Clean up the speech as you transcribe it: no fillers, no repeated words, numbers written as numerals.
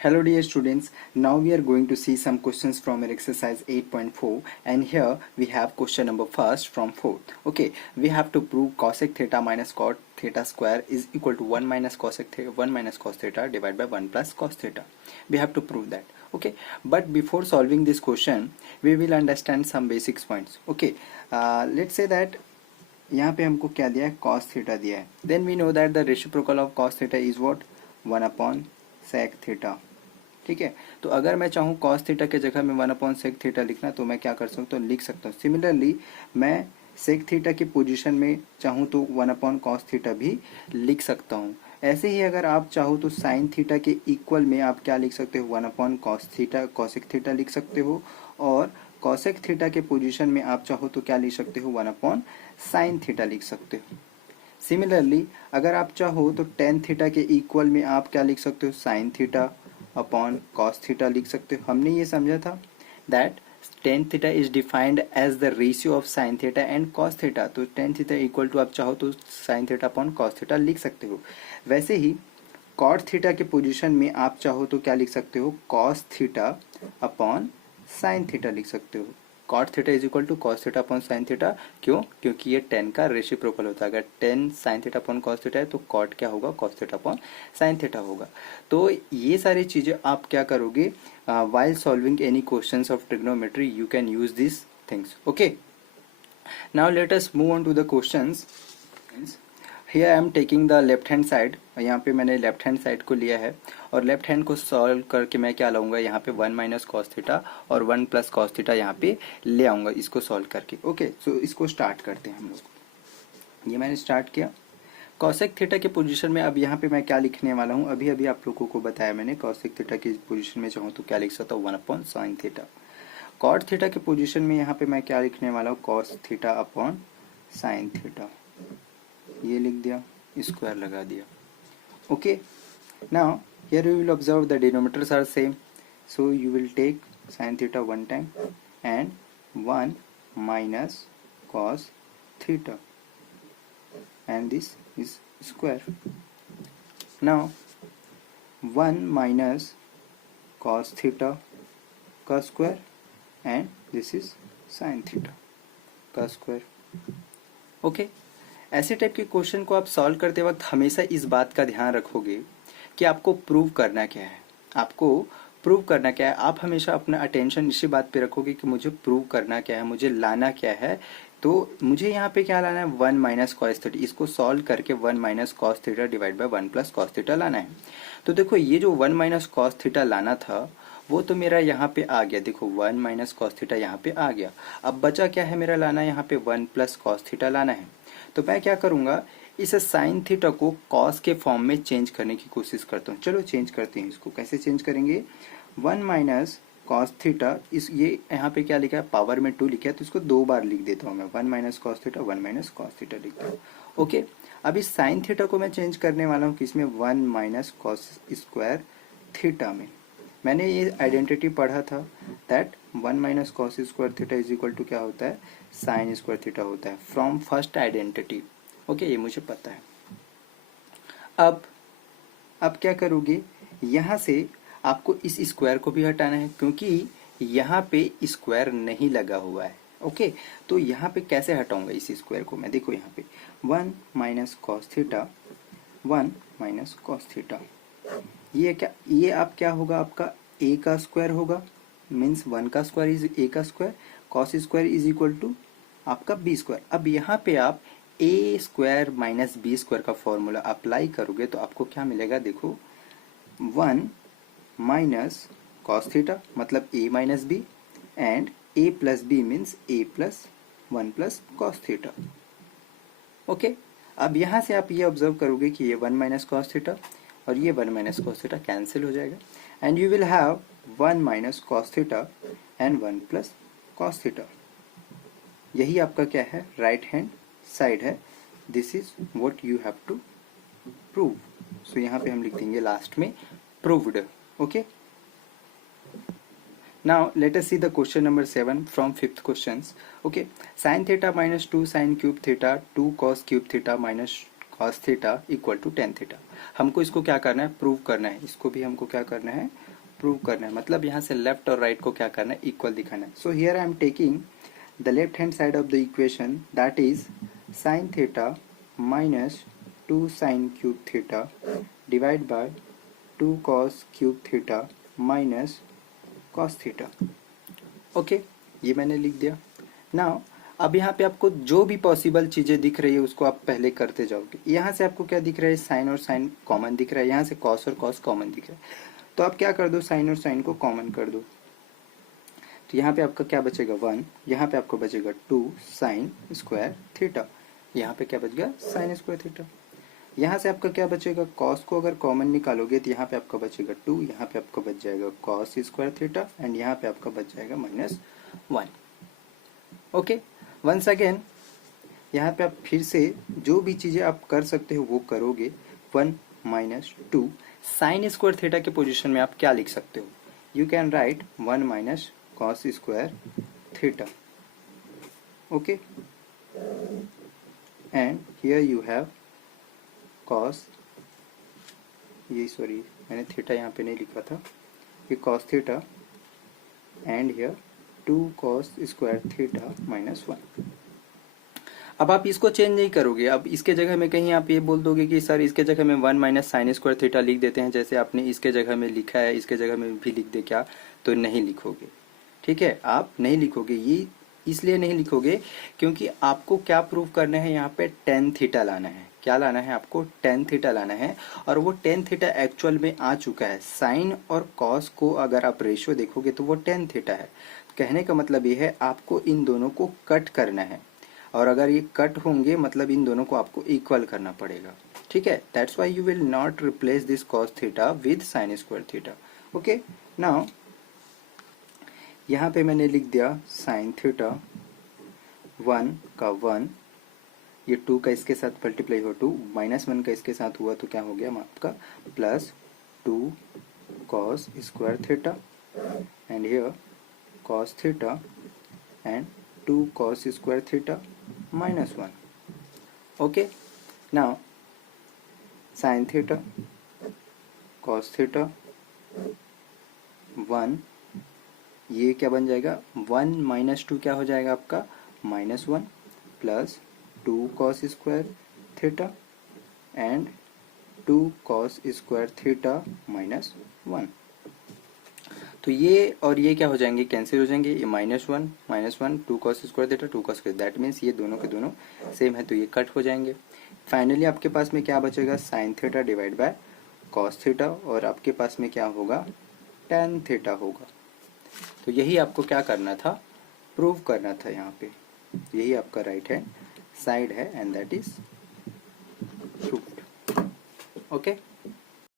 Hello dear students, now we are going to see some questions from our exercise 8.4 and here we have question number first from 4th. Okay, we have to prove cosec theta minus cot theta square is equal to 1 minus cosec theta 1 minus cos theta divided by 1 plus cos theta. We have to prove that. Okay, but before solving this question we will understand some basics points. Okay, let's say that यहाँ पे हमको क्या दिया है, cos theta दिया है. Then we know that the reciprocal of cos theta is what, 1 upon sec theta. ठीक है, तो अगर मैं चाहूँ cos थीटा के जगह में 1 अपॉन सेक थीटा लिखना तो मैं क्या कर सकता हूँ, तो लिख सकता हूँ. सिमिलरली मैं सेक थीटा की पोजीशन में चाहूँ तो 1 अपॉन कॉस थीटा भी लिख सकता हूँ. ऐसे ही अगर आप चाहो तो साइन थीटा के इक्वल में आप क्या लिख सकते हो, 1 upon cos theta cosec theta लिख सकते हो. और कॉसेक थीटा के पोजीशन में आप चाहो तो क्या लिख सकते हो, 1 अपॉन साइन थीटा लिख सकते हो. सिमिलरली अगर आप चाहो तो टेन थीटा के इक्वल में आप क्या लिख सकते हो, sine theta upon cos theta लिख सकते हो. हमने ये समझा था that tan theta is defined as the ratio of sine theta and cos theta. तो टेन थीटा इक्वल टू आप चाहो तो sine theta upon cos theta लिख सकते हो. वैसे ही कॉट थीटा के पोजीशन में आप चाहो तो क्या लिख सकते हो, cos theta upon sine theta लिख सकते हो. Cot theta is equal to cos theta upon sine theta. क्यों, क्योंकि ये टेन का रेसिप्रोकल होता है. अगर tan sine theta upon cos theta है तो कॉट क्या होगा, cos theta upon sine theta होगा. तो ये सारी चीजें आप क्या करोगे while solving any questions of trigonometry, you can use these things. Okay, now let us move on to the questions. Here I am taking the left hand side. यहाँ पे मैंने लेफ्ट हैंड साइड को लिया है और left hand को solve करके मैं क्या लाऊंगा, यहाँ पे 1 माइनस कॉस थीटा और 1 प्लस कॉस थीटा यहाँ पे ले आऊंगा इसको सॉल्व करके. ओके, सो इसको स्टार्ट करते हैं हम लोग. ये मैंने स्टार्ट किया. कॉसेक थीटा के पोजीशन में अब यहाँ पे मैं क्या लिखने वाला हूँ, अभी अभी आप लोगों को बताया मैंने. कॉसेक थीटा की पोजीशन में चाहूँ तो क्या लिख सकता हूँ, 1 upon sine theta. Cot theta के पोजीशन में यहाँ पे मैं क्या लिखने वाला हूँ, cos theta upon sine theta. ये लिख दिया, स्क्वायर लगा दिया. Okay, now here you will observe the denominators are same, so you will take sine theta one time and 1 minus cos theta and this is square. Now 1 minus cos theta का square and this is sin theta का square. Okay, ऐसे type के question को आप solve करते वक्त हमेशा इस बात का ध्यान रखोगे कि आपको प्रूव करना क्या है. आपको प्रूव करना क्या है, आप हमेशा अपना अटेंशन इसी बात पे रखोगे कि मुझे प्रूव करना क्या है, मुझे लाना क्या है. तो मुझे यहाँ पे क्या लाना है, 1 माइनस कॉस थीटा. इसको सॉल्व करके 1 minus cos theta divide by 1 plus cos theta लाना है. तो देखो ये जो 1 माइनस कॉस थीटा लाना था वो तो मेरा यहाँ पे आ गया. देखो 1 माइनस कॉस थीटा यहाँ पे आ गया. अब बचा क्या है मेरा लाना, यहाँ पे 1 प्लस कॉस थीटा लाना है. तो मैं क्या करूंगा, इस साइन थीटा को कॉस के फॉर्म में चेंज करने की कोशिश करता हूँ. चलो चेंज करते हैं इसको. कैसे चेंज करेंगे, 1 माइनस कॉस थीटा, इस ये यहाँ पे क्या लिखा है, पावर में 2 लिखा है तो इसको 2 बार लिख देता हूँ मैं. 1 minus cos theta 1 minus cos theta लिखता हूँ. ओके, अब इस साइन थीटा को मैं चेंज करने वाला हूँ किसमें, 1 माइनस कॉस स्क्वायर थीटा में. मैंने ये आइडेंटिटी पढ़ा था that 1 minus cos square theta is equal to क्या होता है, साइन स्क्वायर थीटा होता है फ्रॉम फर्स्ट आइडेंटिटी. ओके, ये मुझे पता है. अब क्या करोगे, यहाँ से आपको इस स्क्वायर को भी हटाना है क्योंकि यहाँ पे स्क्वायर नहीं लगा हुआ है. ओके, तो यहाँ पे कैसे हटाऊंगा इस स्क्वायर को मैं, देखो यहाँ पे 1 minus cos theta 1 minus cos theta, ये क्या, ये आप क्या होगा, आपका a का स्क्वायर होगा. मीन्स 1 का स्क्वायर इज a का square, cos square is equal to आपका b स्क्वायर. अब यहाँ पे आप a square minus b square का फॉर्मूला अप्लाई करोगे तो आपको क्या मिलेगा, देखो 1 माइनस कॉस थीटा मतलब a minus b and a plus b means a plus 1 plus cos theta. Okay, अब यहाँ से आप ये ऑब्जर्व करोगे कि ये 1 माइनस कॉस थीटा और ये 1 माइनस कॉस थीटा कैंसिल हो जाएगा and you will have 1 minus cos theta and 1 plus cos theta. यही आपका क्या है, राइट हैंड साइड है. This is what you have to prove. So यहाँ पे हम लिख देंगे लास्ट में proved. Okay, now let us see the question number 7 from 5th questions. Okay, sin theta minus 2 sin cube theta 2 cos cube theta minus cos theta equal to tan theta. हमको इसको क्या करना है, प्रूव करना है। इसको भी हमको क्या करना है, प्रूव करना है। मतलब यहाँ से लेफ्ट और राइट को क्या करना है, इक्वल दिखाना है। So here I am taking the left hand side of the equation, that is sine theta minus 2 sine cube theta divide by 2 cos cube theta minus cos theta. Okay, ये मैंने लिख दिया। नाउ अब यहाँ पे आपको जो भी पॉसिबल चीजें दिख रही है उसको आप पहले करते जाओगे। यहाँ से आपको क्या दिख रहा है, साइन और साइन कॉमन दिख रहा है, यहाँ से कॉस और कॉस कॉमन दिख रहा है। तो आप क्या कर दो, साइन और साइन को कॉमन कर दो। तो यहाँ पे आपका क्या बचेगा 1, यहाँ पे आपको बचेगा 2 साइन स्क्वायर थीटा, यहाँ पे क्या बच गया साइन स्क्वायर थीटा। यहाँ से आपका क्या बचेगा, कॉस को अगर कॉमन निकालोगे तो यहाँ पे आपका बचेगा 2, यहाँ पे आपका बच जाएगा कॉस स्क्वायर थीटा एंड यहाँ पे आपका बच जाएगा -1। ओके, वंस अगेन यहाँ पे आप फिर से जो भी चीजें आप कर सकते हो वो करोगे। 1 - 2 साइन स्क्वायर थीटा के पोजीशन में आप क्या लिख सकते हो, you can write 1 minus cos square theta. Okay, and here you have cos, ये सॉरी मैंने थीटा यहाँ पे नहीं लिखा था, ये cos theta and here 2 cos square theta -1। अब आप इसको चेंज नहीं करोगे। अब इसके जगह में कहीं आप ये बोल दोगे कि सर इसके जगह में 1 माइनस साइन स्क्वायर थीटा लिख देते हैं, जैसे आपने इसके जगह में लिखा है, इसके जगह में भी लिख दे क्या, तो नहीं लिखोगे। ठीक है, आप नहीं लिखोगे। ये इसलिए नहीं लिखोगे क्योंकि आपको क्या प्रूव करना है, यहाँ पे टेन थीटा लाना है। क्या लाना है आपको, टेन थीटा लाना है। और वो टेन थीटा एक्चुअल में आ चुका है। साइन और कॉस को अगर आप रेशियो देखोगे तो वो टेन थीटा है। कहने का मतलब ये है आपको इन दोनों को कट करना है, और अगर ये कट होंगे मतलब इन दोनों को आपको इक्वल करना पड़ेगा। ठीक है, that's why you will not replace this cos theta with sine square theta. Okay, now यहाँ पे मैंने लिख दिया साइन थीटा 1 का 1, ये 2 का इसके साथ मल्टीप्लाई हो 2, -1 का इसके साथ हुआ तो क्या हो गया आपका +2 cos square theta and here cos theta and 2 cos square theta -1. Okay, now sin theta cos theta 1, ये क्या बन जाएगा 1 - 2 क्या हो जाएगा आपका -1 plus 2 cos square theta and 2 cos square theta -1। तो ये और ये क्या हो जाएंगे, कैंसिल हो जाएंगे। ये -1 2 cos square theta 2 cos, that means ये दोनों के दोनों सेम है तो ये कट हो जाएंगे। फाइनली आपके पास में क्या बचेगा, sine theta divide by cos theta, और आपके पास में क्या होगा tan थीटा होगा। तो यही आपको क्या करना था, प्रूव करना था। यहाँ पे यही आपका राइट हैंड साइड है and that is proved. Okay.